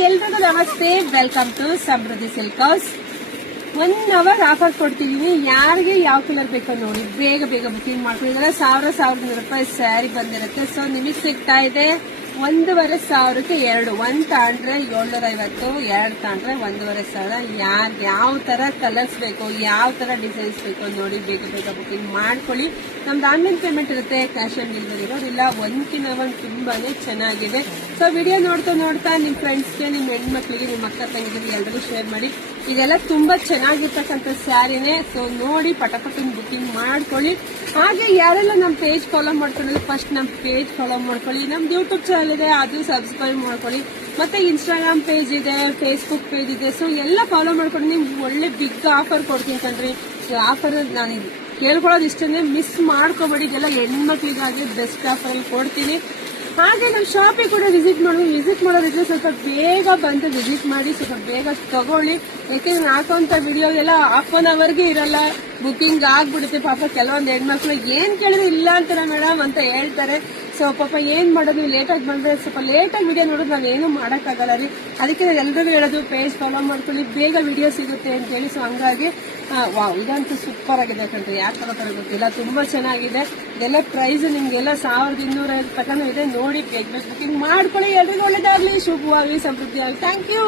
ಎಲ್ರಿಗೂ ನಮಸ್ತೆ, welcome to Samruddhi silk house. 1 hour offer ಕೊಡ್ತಿದೀನಿ. ಯಾರಿಗೆ ಯಾವ ಕಲರ್ ಬೇಕೋ ನೋಡಿ ಬೇಗ ಬೇಗ ಬುಕಿಂಗ್ ಮಾಡ್ಕೊಂಡಿದ್ದಾರೆ. 1000 ರೂಪಾಯಿ ಸ್ಯಾರಿ ಬಂದಿರುತ್ತೆ. ಸೊ ನಿಮಗೆ ಸಿಗ್ತಾ ಇದೆ 1,500ಕ್ಕೆ 2. 1 ತಗೊಂಡ್ರೆ 750, 2 ತಗೊಂಡ್ರೆ 1,500. ಯಾರಿಗೆ ಯಾವ ತರ ಕಲರ್ಸ್ ಬೇಕು, ಯಾವ ತರ ಡಿಸೈನ್ಸ್ ಬೇಕು ನೋಡಿ ಬೇಗ ಬೇಗ ಬುಕಿಂಗ್ ಮಾಡ್ಕೊಳ್ಳಿ. ನಮ್ದು ಆನ್ಲೈನ್ ಪೇಮೆಂಟ್ ಇರುತ್ತೆ, ಕ್ಯಾಶ್ ಆನ್ ಡೆಲಿವರಿ ಇರೋದಿಲ್ಲ. ಒಂದ್ಕಿನ ಒಂದು ತುಂಬಾನೇ ಚೆನ್ನಾಗಿದೆ. ಸೊ ವಿಡಿಯೋ ನೋಡ್ತಾ ನಿಮ್ ಫ್ರೆಂಡ್ಸ್ಗೆ, ನಿಮ್ ಹೆಣ್ಮಕ್ಳಿಗೆ, ನಿಮ್ ಅಕ್ಕ ತಂಗಿಗೆ ಎಲ್ರಿಗೂ ಶೇರ್ ಮಾಡಿ. ಇದೆಲ್ಲ ತುಂಬಾ ಚೆನ್ನಾಗಿರ್ತಕ್ಕಂಥ ಸ್ಯಾರಿನೇ. ಸೊ ನೋಡಿ ಪಟಪಟಿನ ಬುಕಿಂಗ್ ಮಾಡ್ಕೊಳ್ಳಿ. ಹಾಗೆ ಯಾರೆಲ್ಲ ನಮ್ ಪೇಜ್ ಫಾಲೋ ಮಾಡ್ಕೊಳ್ಳಿ, ಫಸ್ಟ್ ನಮ್ ಪೇಜ್ ಫಾಲೋ ಮಾಡ್ಕೊಳ್ಳಿ. ನಮ್ದು ಯೂಟ್ಯೂಬ್ ಚಾನಲ್ ಇದೆ, ಅದು ಸಬ್ಸ್ಕ್ರೈಬ್ ಮಾಡ್ಕೊಳ್ಳಿ. ಮತ್ತೆ ಇನ್ಸ್ಟಾಗ್ರಾಮ್ ಪೇಜ್ ಇದೆ, ಫೇಸ್ಬುಕ್ ಪೇಜ್ ಇದೆ. ಸೊ ಎಲ್ಲ ಫಾಲೋ ಮಾಡ್ಕೊಂಡು ನಿಮ್ಗೆ ಒಳ್ಳೆ ಬಿಗ್ ಆಫರ್ ಕೊಡ್ತೀನಿ ಕಣ್ರಿ. ಸೊ ಆಫರ್ ನಾನು ಕೇಳ್ಕೊಳ್ಳೋದು ಇಷ್ಟನೇ, ಮಿಸ್ ಮಾಡ್ಕೋಬೇಡಿ. ಇದೆಲ್ಲ ಹೆಣ್ಮಕ್ಳಿಗಾಗಿ ಬೆಸ್ಟ್ ಆಫರ್ ಕೊಡ್ತೀನಿ. ಹಾಗೆ ನಮ್ಮ ಶಾಪಿಗೆ ಕೂಡ ವಿಸಿಟ್ ಮಾಡೋದಿದ್ರೆ ಸ್ವಲ್ಪ ಬೇಗ ಬಂದು ವಿಸಿಟ್ ಮಾಡಿ, ಸ್ವಲ್ಪ ಬೇಗ ತಗೊಳ್ಳಿ. ಯಾಕೆಂದ್ರೆ ಹಾಕೋಂತ ವಿಡಿಯೋ ಎಲ್ಲ 1/2 ಅವರ್ಗೆ ಇರಲ್ಲ, ಬುಕಿಂಗ್ ಆಗ್ಬಿಡುತ್ತೆ. ಪಾಪ ಕೆಲವೊಂದು ಹೆಣ್ಮಕ್ಳು ಏನ್ ಕೇಳಿದ್ರೆ ಇಲ್ಲ ಅಂತಾರೆ ಮೇಡಮ್ ಅಂತ ಹೇಳ್ತಾರೆ. ಸೊ ಪಾಪ ಏನ್ ಮಾಡೋದು, ಲೇಟಾಗಿ ಬಂದ್ರೆ ಸ್ವಲ್ಪ ಲೇಟಾಗಿ ವಿಡಿಯೋ ನೋಡೋದು ನಾವೇನು ಮಾಡೋಕ್ಕಾಗಲ್ಲ ರೀ. ಅದಕ್ಕೆ ನಾನು ಎಲ್ರಿಗೂ ಹೇಳೋದು ಪೇಜ್ ಫಾಲೋ ಮಾಡ್ಕೊಳ್ಳಿ, ಬೇಗ ವಿಡಿಯೋ ಸಿಗುತ್ತೆ ಅಂತ ಹೇಳಿ. ಸೊ ಹಂಗಾಗಿ ವಾವ್, ಇದಂತೂ ಸೂಪರ್ ಆಗಿದೆ ಕಣ್ರಿ. ಯಾಕೆ ತರ ಗೊತ್ತಿಲ್ಲ, ತುಂಬಾ ಚೆನ್ನಾಗಿದೆ. ಇದೆಲ್ಲ ಪ್ರೈಸ್ ನಿಮ್ಗೆಲ್ಲ 1250 ತನಕ ಇದೆ. ನೋಡಿ ಬೇಗ ಬುಕಿಂಗ್ ಮಾಡ್ಕೊಳ್ಳಿ. ಎಲ್ರಿಗೂ ಒಳ್ಳೇದಾಗ್ಲಿ, ಶುಭವಾಗಿ, ಸಮೃದ್ಧಿಯಾಗಿ. Thank you.